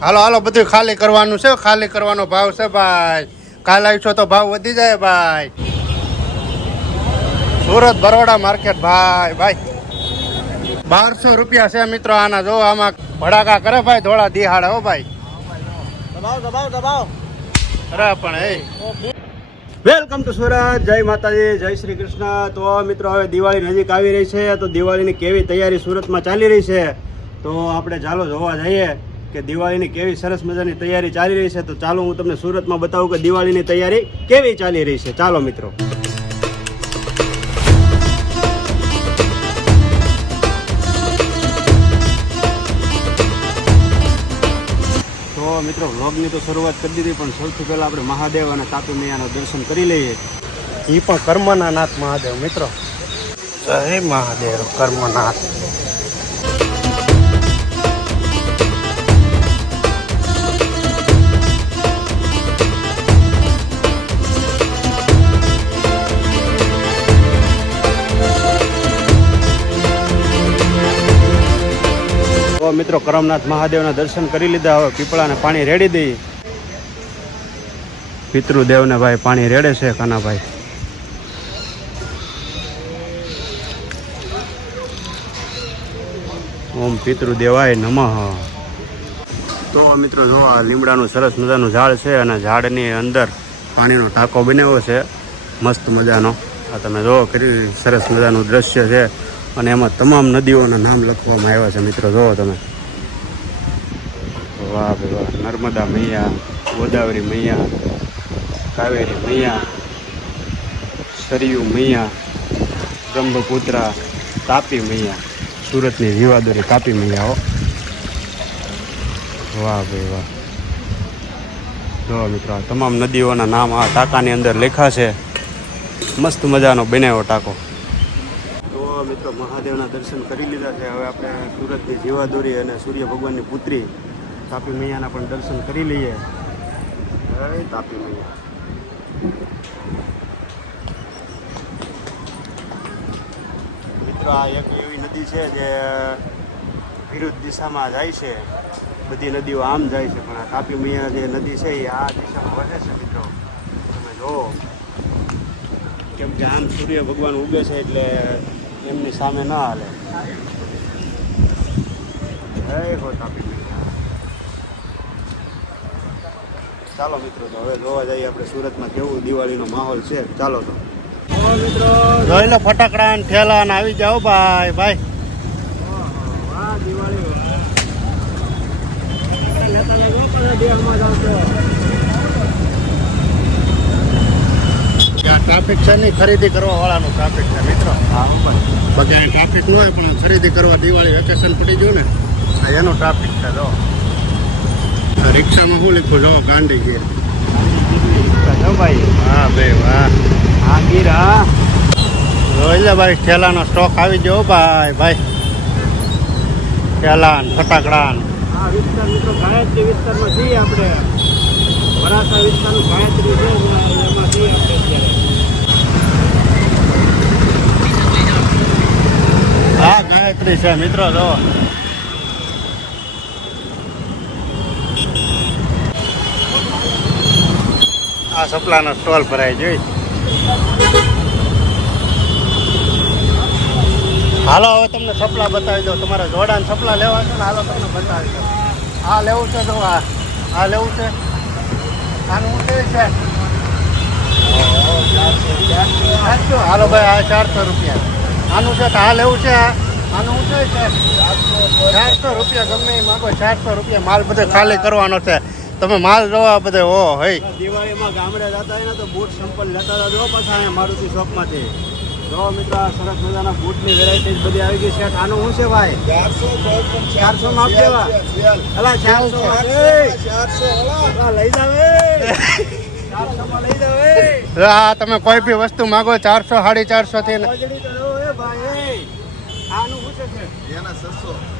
હાલો હાલો બધું ખાલી કરવાનું છે, ખાલી કરવાનો ભાવ છે ભાઈ. કાલ આવીશો તો ભાવ વધી જાય ભાઈ. સુરત બરોડા માર્કેટ ભાઈ ભાઈ 1200 રૂપિયા છે મિત્રો આના. જો આમાં ભડાકા કરે ભાઈ, ધોળા દિહાડે હો ભાઈ. દબાવ દબાવ દબાવ અરે પણ એ વેલકમ ટુ સુરત. જય માતાજી, જય શ્રી કૃષ્ણ. તો મિત્રો હવે દિવાળી નજીક આવી રહી છે, તો દિવાળીની કેવી તૈયારી સુરતમાં ચાલી રહી છે, તો આપણે ચાલો જોવા જઈએ કે દિવાળીની કેવી સરસ મજાની તૈયારી ચાલી રહી છે. તો ચાલો હું તમને સુરતમાં બતાવું કે દિવાળીની તૈયારી કેવી ચાલી રહી છે. ચાલો મિત્રો. તો મિત્રો વ્લોગની તો શરૂઆત કરી દીધી, પણ સૌથી પહેલાં આપણે મહાદેવ અને તાપી મૈયાના દર્શન કરી લઈએ. એ પણ કર્મના નાથ મહાદેવ મિત્રો. જય મહાદેવ કર્મનાથ. તો મિત્રો કરમનાથ મહાદેવના દર્શન કરી લીધા. હવે પીપળાને પાણી રેડી દઈએ. પિતૃદેવને ભાઈ પાણી રેડે છે કાનાભાઈ. ઓમ પિતૃદેવાય નમઃ. તો મિત્રો જો આ લીમડાનું સરસ મજાનું ઝાડ છે, અને ઝાડની અંદર પાણીનો ટાંકો બનાવ્યો છે મસ્ત મજાનો. આ તમે જો કરી સરસ મજાનું દ્રશ્ય છે, અને એમાં તમામ નદીઓના નામ લખવામાં આવ્યા છે મિત્રો. જુઓ તમે, વાહ ભાઈ વાહ. નર્મદા મૈયા, ગોદાવરી મૈયા, કાવેરી મૈયા, સરયુ મૈયા, બ્રહ્મપુત્રા, તાપી મૈયા. સુરતની જીવાદોરી તાપી મૈયા હો. વાહ ભાઈ વાહ. જો મિત્રો તમામ નદીઓના નામ આ ટાંકાની અંદર લખ્યા છે. મસ્ત મજાનો બનાવ્યો ટાંકો. મિત્રો મહાદેવના દર્શન કરી લીધા છે. હવે આપણે સુરતની જીવાદોરી અને સૂર્ય ભગવાનની પુત્રી તાપી મૈયાના પણ દર્શન કરી લઈએ. જય તાપી મૈયા. મિત્રો આ એક એવી નદી છે જે વિરુદ્ધ દિશામાં જાય છે. બધી નદીઓ આમ જાય છે, પણ આ તાપી મૈયા જે નદી છે એ આ દિશામાં વહે છે મિત્રો. તમે જુઓ, કેમ કે આમ સૂર્ય ભગવાન ઉગે છે એટલે એમની સામે ના હાલે. જય હો તાપી મૈયા. ચાલો મિત્રો, તો હવે જોવા જઈએ આપણે સુરતમાં કેવું દિવાળીનો માહોલ છે. ચાલો તો મિત્રો જોઈ લો ફટાકડા ને ઠેલા ને આવી જાઓ ભાઈ ભાઈ. વાહ દિવાળી લેતા જાવ દેહમાં જાવ તો. ટ્રાફિક છે નહીં, ખરીદી કરવા વાળાનું ટ્રાફિક છે મિત્રો. હા બધા ટ્રાફિક ન હોય, પણ ખરીદી કરવા દિવાળી વેકેશન પડી ગયું ને એનું ટ્રાફિક છે. જો રિક્ષામાં શું લખ્યું જો ગાંધી ગીર. જો ભાઈ, હા ભાઈ વાહ. હા ગીર. હા જોઈ લે ભાઈ, ઠેલાનો સ્ટોક આવી ગયો ભાઈ ભાઈ. ઠેલા ને ફટાકડા ને. આ વિસ્તાર મિત્રો ગાયત્રી વિસ્તારમાં જઈએ આપણે. વરાસા વિસ્તારનું ગાયત્રી છે, એમાં જઈએ આપણે અત્યારે. હા ગાયત્રી છે મિત્રો. જો આ સપલાનો સ્ટોલ ભરાય જોઈ. હાલો હવે તમને સપલા બતાવી દો. તમારે જોડાન સપલા લેવા છે ને, હાલો તમને બતાવી દો. આ લેવું છે, જો આ લેવું છે. આનું શું છે? 400. હાલો ભાઈ, આ 400 રૂપિયા. આનું છે તો આ લેવું છે. આનું શું છે? 400 રૂપિયા. ગમે એ માગો 400 રૂપિયા. માલ બધે ખાલી કરવાનો છે. તમે માલ જોવા બધે ઓ હઈ. દિવાળીમાં ગામડે જતા હોય ને તો બૂટ સંપલ લેતા હતા. જો પાછા અહીંયા મારુતિ શોપમાંથી. જો મિત્રો સરસ મજાના બૂટની વેરાયટી બધી આવી ગઈ છે. આનું શું છે ભાઈ? 400 માં આપી દેવા. અલા 400 લઈ જાવ. 400 માં લઈ જાવ. હા તમે કોઈ બી વસ્તુ માગો 400 450 થી ને. આનું શું છે?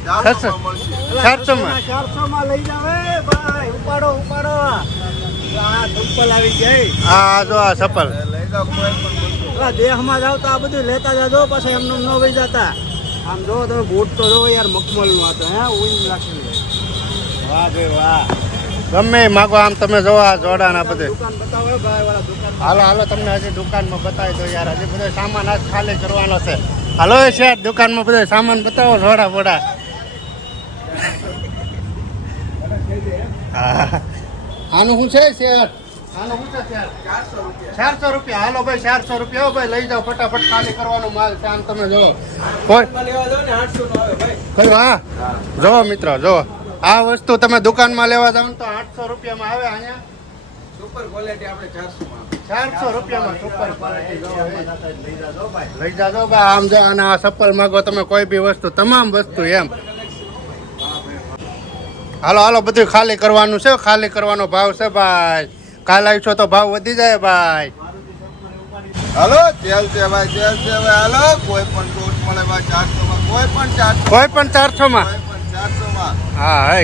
400 માં 400 માં લઈ જાવ ભાઈ. ઉપાડો ઉપાડો. આ ચપ્પલ આવી ગઈ. હા જો આ ચપ્પલ દેહમાં જાવ તો આ બધું લેતા જાજો. પછી એમનું ન વહી જતા. આમ જો તમે બૂટ તો જો યાર મખમલનું હતો. હે ઉઈ રાખેલું. વાહ ભાઈ વાહ. ગમે એ માગો આમ તમે જોવો આ જોડાના બધે. દુકાન બતાવો ભાઈ વાળા દુકાન. હાલો હાલો તમને હજી દુકાનમાં બતાવી દો યાર, હજી બધો સામાન આજ ખાલી કરવાનો છે. હાલો એ શેઠ દુકાનમાં બધો સામાન બતાવો થોડા બોડા. હા. આનું શું છે શેઠ? આનું શું છે શેઠ? 400 રૂપિયા. હાલો ભાઈ 400 રૂપિયા. હો ભાઈ લઈ જાઓ ફટાફટ, ખાલી કરવાનો માલ છે. આમ તમે જો કોઈ કયું? હા જો મિત્રો જો આ વસ્તુ તમે દુકાનમાં લેવા જાવ ને તો 800 રૂપિયામાં આવે. અહીંયા સુપર ક્વોલિટી આપણે 400 માં. 400 રૂપિયામાં સુપર ક્વોલિટી લઈ જાજો ભાઈ. આમ જો અને આ ચપ્પલ માંગો તમે કોઈ બી વસ્તુ, તમામ વસ્તુ એમ. હાલો હાલો બધું ખાલી કરવાનું છે. ખાલી કરવાનો ભાવ છે ભાઈ. કાલ આવીશો તો ભાવ વધી જાય ભાઈ. હાલો તેલ છે ભાઈ, તેલ છે ભાઈ. હાલો કોઈ પણ ટોટ મળે ભાઈ 400 માં. કોઈ પણ 400. કોઈ પણ 400 માં. કોઈ પણ 400 માં. હા હે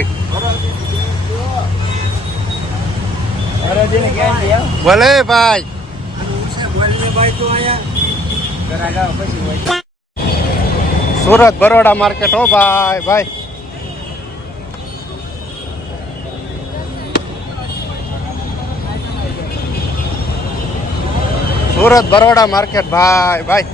ભલે ભાઈ. સુરત બરોડા માર્કેટ હો ભાઈ ભાઈ. સુરત બરોડા માર્કેટ ભાઈ ભાઈ.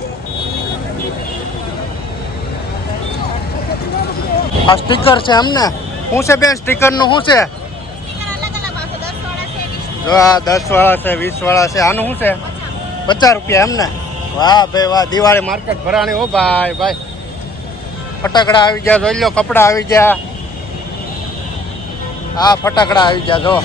આ સ્ટીકર છે અમને. શું છે બેન સ્ટીકર નું શું છે? જો આ 10 વાળા છે, 20 વાળા છે. આનું શું છે? 50 રૂપિયા એમને. વાહ ભાઈ વાહ. દિવાળી માર્કેટ ભરાણી હો ભાઈ ભાઈ. ફટાકડા આવી ગયા જોઈ લો, કપડા આવી ગયા. હા ફટાકડા આવી ગયા જો.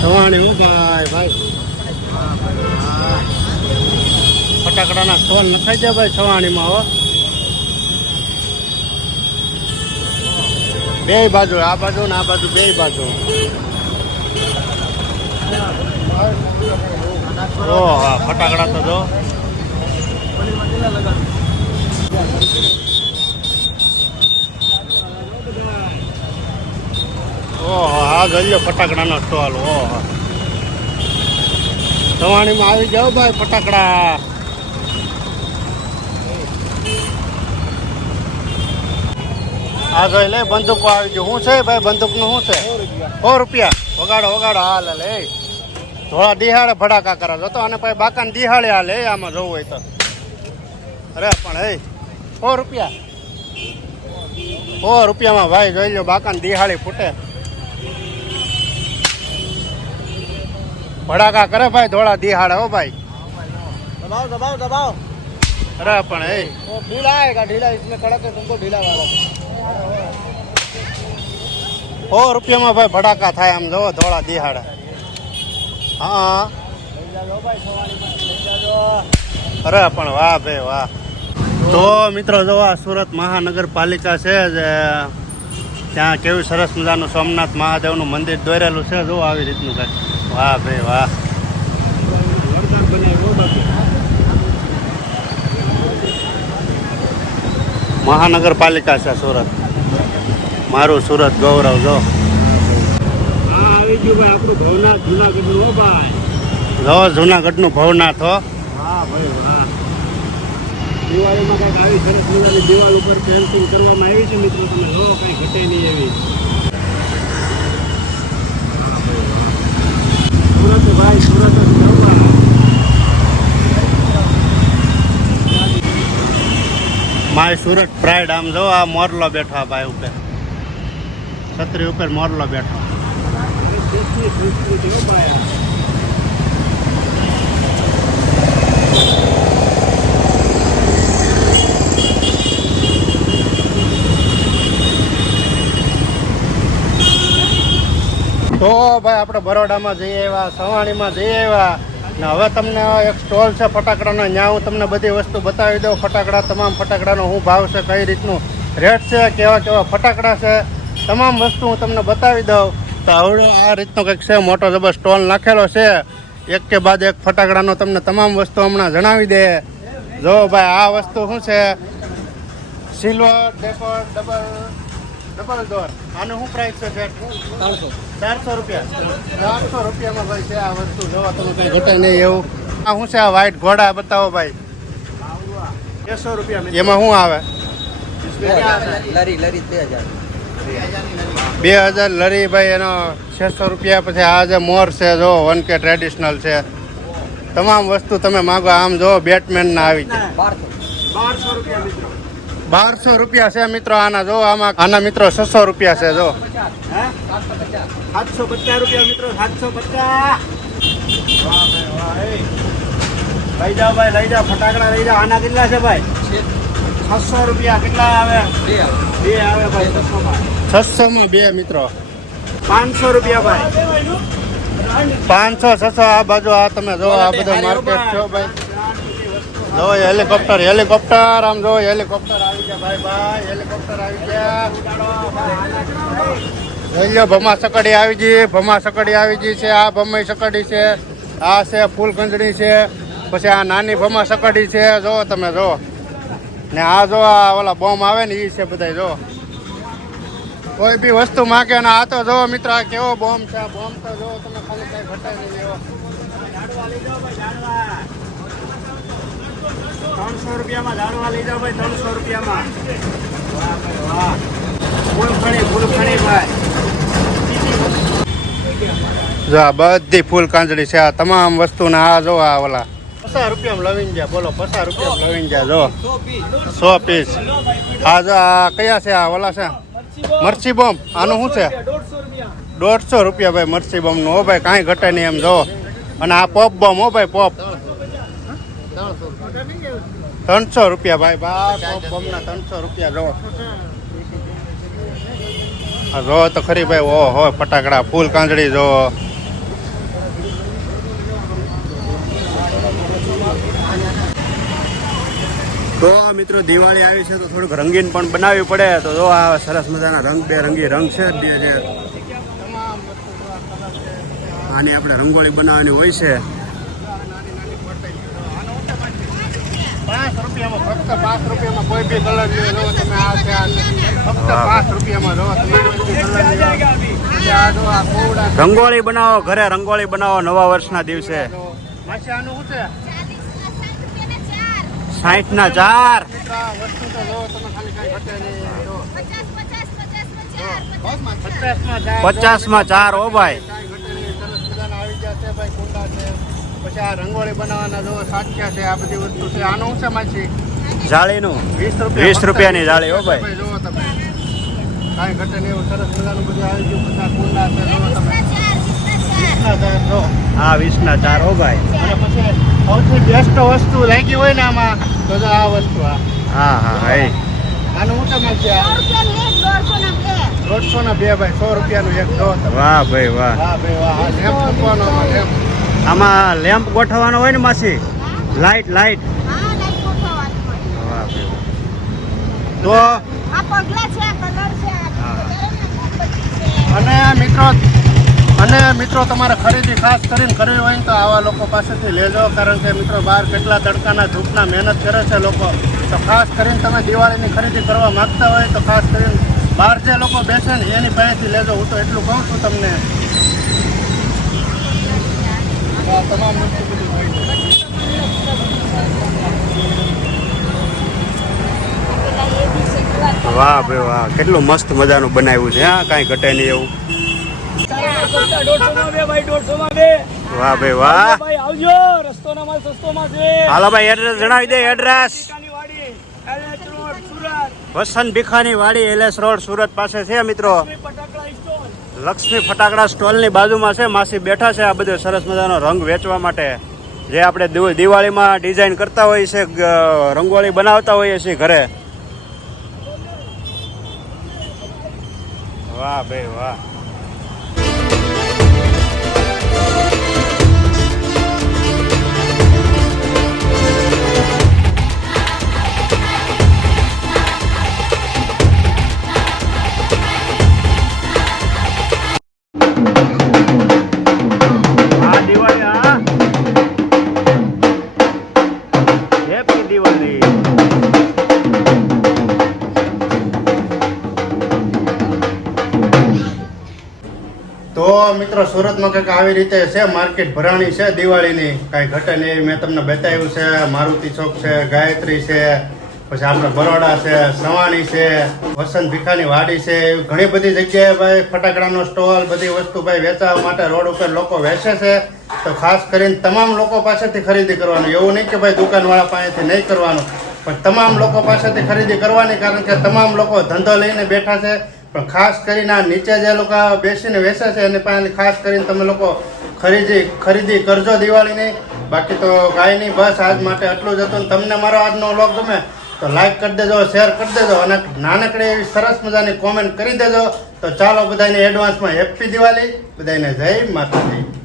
સવાણી હું ભાઈ ભાઈ. ફટાકડાના સ્ટોલ નખાઈ જાય ભાઈ સવાણીમાં હો. બે બાજુ, આ બાજુ ને આ બાજુ, બે બાજુ. ઓહ ફટાકડા તો જો. ઓહો આ જોઈ લો ફટાકડાનો સ્ટોલ. ઓહો સવાણીમાં આવી જાઓ ભાઈ ફટાકડા. આ જોઈ લે બંદૂકો આવી ગયું. શું છે ભાઈ બંદૂકનું શું છે? 100 રૂપિયા. વગાડો વગાડો. હાલ લે થોડા દિહાડે ભડાકા કરે જો તો. અને પછી બાકાને દિહાડે હાલે આમાં જોવું હોય તો. અરે પણ હે 100 રૂપિયા. 100 રૂપિયામાં ભાઈ જોઈ લો બાકાને દિહાડી ફૂટે. ભડાકા કરે ભાઈ થોડા દિહાડે હો ભાઈ. दबाओ दबाओ दबाओ. अरे पण है वो ढीला आएगा, ढीला इसमें कड़क है, तुमको ढीला वाला. 100 રૂપિયામાં ભાઈ ભડાકા થાય આમ જો ધોળા દિહાડા. હા અરે પણ વાહ ભાઈ વાહ. તો મિત્રો જો આ સુરત મહાનગરપાલિકા છે જે ત્યાં કેવું સરસ મજાનું સોમનાથ મહાદેવનું મંદિર દોરેલું છે. જો આવી રીતનું કાંઈ. વાહ ભાઈ વાહ. મહાનગરપાલિકા છે સુરત. મારું સુરત ગૌરવ જો. હા આવી ગયું ભાઈ આપણું ભવનાથ જુનાગઢનું. હો ભાઈ જો જુનાગઢનું ભવનાથ હો. હા ભાઈ વાહ. દિવાળીમાં કંઈક આવી સરસ મજાની દિવાલ ઉપર પેન્ટિંગ કરવામાં આવી છે મિત્રો. તમે જો કંઈ ઘટે નહીં એવી. સુરત ભાઈ સુરત જ માય સુરત પ્રાઇડ. આમ જો આ મોરલો બેઠો આ ભાઈ ઉપર, છત્રી ઉપર મોરલો બેઠો. તો ભાઈ આપણે બરોડામાં જઈએ આવ્યા, સવાણીમાં જઈએ આવ્યા ને હવે તમને એક સ્ટોલ છે ફટાકડાનો. ત્યાં હું તમને બધી વસ્તુ બતાવી દઉં. ફટાકડા, તમામ ફટાકડાનો શું ભાવ છે, કઈ રીતનું રેટ છે, કેવા કેવા ફટાકડા છે, તમામ વસ્તુ હું તમને બતાવી દઉં. તો આવડો આ રીતનો કંઈક છે, મોટો જબર સ્ટોલ નાખેલો છે. એક કે બાદ એક ફટાકડાનો તમને તમામ વસ્તુ હમણાં જણાવી દે. જો ભાઈ આ વસ્તુ શું છે, સિલ્વર ડેકોર ડબલ ડોર. આનું શું પ્રાઇસ છે સેટ? 400 રૂપિયા. 400 રૂપિયામાં ભાઈ છે આ વસ્તુ. જોવા તમે કઈ ઘટે નહીં એવું. આ શું છે આ વ્હાઈટ ઘોડા બતાવો ભાઈ? 200 રૂપિયા. એમાં શું આવે? લરી 2000 લરી ભાઈ એનો 600 રૂપિયા. પછી આ જે મોર છે જો 1K ટ્રેડિશનલ છે. તમામ વસ્તુ તમે માગો. આમ જો બેટમેન ના આવી છે 1200 રૂપિયા મિત્રો. 1200 રૂપિયા છે મિત્રો આના. જો આમાં આના મિત્રો 600 રૂપિયા છે. જો 750 રૂપિયા મિત્રો. 750. લઈ જાઓ ભાઈ, લઈ જાઓ ફટાકડા લઈ જાઓ. આના કેટલા છે ભાઈ? 600 રૂપિયા. કેટલા આવે? બે આવે ભાઈ. 600 માં 600 માં બે મિત્રો. 500 રૂપિયા ભાઈ. 500 600 આ બાજુ. આ તમે જો આ બધું માર્કેટ છો ભાઈ. જો હેલિકોપ્ટર આમ જો હેલિકોપ્ટર આવી ગયા ભાઈ. હેલિકોપ્ટર આવી ગયા. જોઈ લો ભમા સકડી આવી ગઈ. ભમા સકડી આવી ગઈ છે. આ ભમાઈ સકડી છે. આ છે ફૂલ કંજડી છે. પછી આ નાની ભમા સકડી છે. જો તમે જો ને આ જો આ ઓલા બોમ્બ આવે ને એ છે બધા. જો કોઈ બી વસ્તુ માગે ને આ તો જો મિત્રો આ કેવો બોમ્બ છે. આ બોમ્બ તો જો તમે ખાલી કઈ ઘટાય નહીં એવો. 300 રૂપિયામાં ઝાડવા લઈ જાઓ ભાઈ. 300 રૂપિયામાં. વાહ ભાઈ વાહ. ફૂલખણી ભાઈ. જો આ બધી ફૂલ કાંજળી છે. આ તમામ વસ્તુના આ જો આ ઓલા 50 રૂપિયામાં લવીને ગયા. બોલો 50 રૂપિયામાં લવીને ગયા. જો 100 પીસ. આ જો આ કયા છે? આ ઓલા છે મરચી બોમ્બ. આનું શું છે? 150 રૂપિયા ભાઈ મરચી બોમ્બ નું. હો ભાઈ કાંઈ ઘટે નહીં એમ જો. અને આ પોપ બોમ્બ. હો ભાઈ પોપ 300 રૂપિયા ભાઈ. પોપ બોમ્બ ના 300 રૂપિયા. જો જો તો ખરી ભાઈ. ઓહો ફટાકડા ફૂલ કાંજળી જો. તો મિત્રો દિવાળી આવી છે તો થોડુંક રંગીન પણ બનાવવી પડે. તો જો આ સરસ મજાના રંગબેરંગી રંગ છે જે આની આપણે રંગોળી બનાવવાની હોય છે. 5 રૂપિયામાં ફક્ત 5 રૂપિયામાં કોઈ બી કલર લ્યો. જો તમે આ છે ફક્ત 5 રૂપિયામાં. જો તમે કોઈ બી કલર લ્યો. રંગોળી બનાવો ઘરે. રંગોળી બનાવો નવા વર્ષના દિવસે. માસી આનું શું છે? 60 ના 4. વસ્તુ તો જો તમે ખાલી કઈ ઘટે નહીં. 50 માં 4. હો ભાઈ સરસ મજાના આવી જશે ભાઈ. કુંડા છે. પછી આ રંગોળી બનાવવાના જો સાચા છે. આ બધી વસ્તુ છે. આનું શું છે માછી? જાળીનું 20 રૂપિયાની જાળી. હો ભાઈ જો તમે કાંઈ ઘટે નહીં એવું સરસ મજાનું બધું આવી ગયું. પછી આ કુંડા છે જો તમે 20 જો હા 20 ના 4. હો ભાઈ. અને પછી સૌથી બેસ્ટ વસ્તુ લાગી હોય ને આમાં તો આ વસ્તુ. હા આનું શું તમે છે? 150 ના 2 ભાઈ. 100 રૂપિયાનું એક દો. વાહ ભાઈ વાહ. વાહ ભાઈ વાહ. આ લેમ્પ મૂકવાનો આમાં લેમ્પ ગોઠવવાનો હોય ને માસી. લાઈટ વાહ ભાઈ. તો અને મિત્રો તમારે ખરીદી ખાસ કરીને કરવી હોય ને તો આવા લોકો પાસેથી લેજો. કારણ કે મિત્રો બહાર કેટલા તડકાના ધૂપના મહેનત કરે છે લોકો. તો ખાસ કરીને તમે દિવાળીની ખરીદી કરવા માંગતા હોય તો ખાસ કરીને બહાર જે લોકો બેસે ને એની પાસેથી લેજો. હું તો એટલું કહું છું તમને. તમામ વસ્તુ બધી હોય છે. વાહ ભાઈ વાહ. કેટલું મસ્ત મજાનું બનાવ્યું છે. હા કાંઈ ઘટે નહીં એવું. 150 માં 2 ભાઈ. 150 માં 2. વાહ ભાઈ વાહ. ભાઈ આવજો. રસ્તોના માલ સસ્તોમાં છે. હાલો ભાઈ એડ્રેસ જણાવી દે. એડ્રેસ વાડી LH રોડ વસંત ભીખાની વાડી એલએસ રોડ સુરત પાસે છે મિત્રો. લક્ષ્મી ફટાકડા સ્ટોલની બાજુમાં છે. માસી બેઠા છે આ બધો સરસ મજાનો રંગ વેચવા માટે, જે આપણે દિવાળીમાં ડિઝાઇન કરતા હોઈએ છીએ, રંગોળી બનાવતા હોઈએ છીએ ઘરે. વાહ ભાઈ વાહ. તો મિત્રો સુરતમાં કંઈક આવી રીતે છે, માર્કેટ ભરાણી છે દિવાળીની, કાંઈ ઘટે નહીં. મેં તમને બતાવ્યું છે. મારુતિ ચોક છે, ગાયત્રી છે, પછી આપણે બરોડા છે, સવાણી છે, વસંત ભીખાની વાડી છે, એવી ઘણી બધી જગ્યાએ ભાઈ ફટાકડાનો સ્ટોલ, બધી વસ્તુ ભાઈ વેચવા માટે રોડ ઉપર લોકો વેચે છે. તો ખાસ કરીને તમામ લોકો પાસેથી ખરીદી કરવાનું. એવું નહીં કે ભાઈ દુકાનવાળા પાસેથી નહીં કરવાનું, પણ તમામ લોકો પાસેથી ખરીદી કરવાની, કારણ કે તમામ લોકો ધંધો લઈને બેઠા છે. પણ ખાસ કરીને આ નીચે જે લોકો બેસીને વેચે છે એની પાસે ખાસ કરીને તમે લોકો ખરીદી કરજો દિવાળીની. બાકી તો કાંઈ નહીં, બસ આજ માટે આટલું જ હતું. તમને મારો આજનો વ્લોગ ગમે તો લાઈક કરી દેજો, શેર કરી દેજો, અને નાનકડી એવી સરસ મજાની કોમેન્ટ કરી દેજો. તો ચાલો બધાને એડવાન્સમાં હેપી દિવાળી, બધાને જય માતાજી.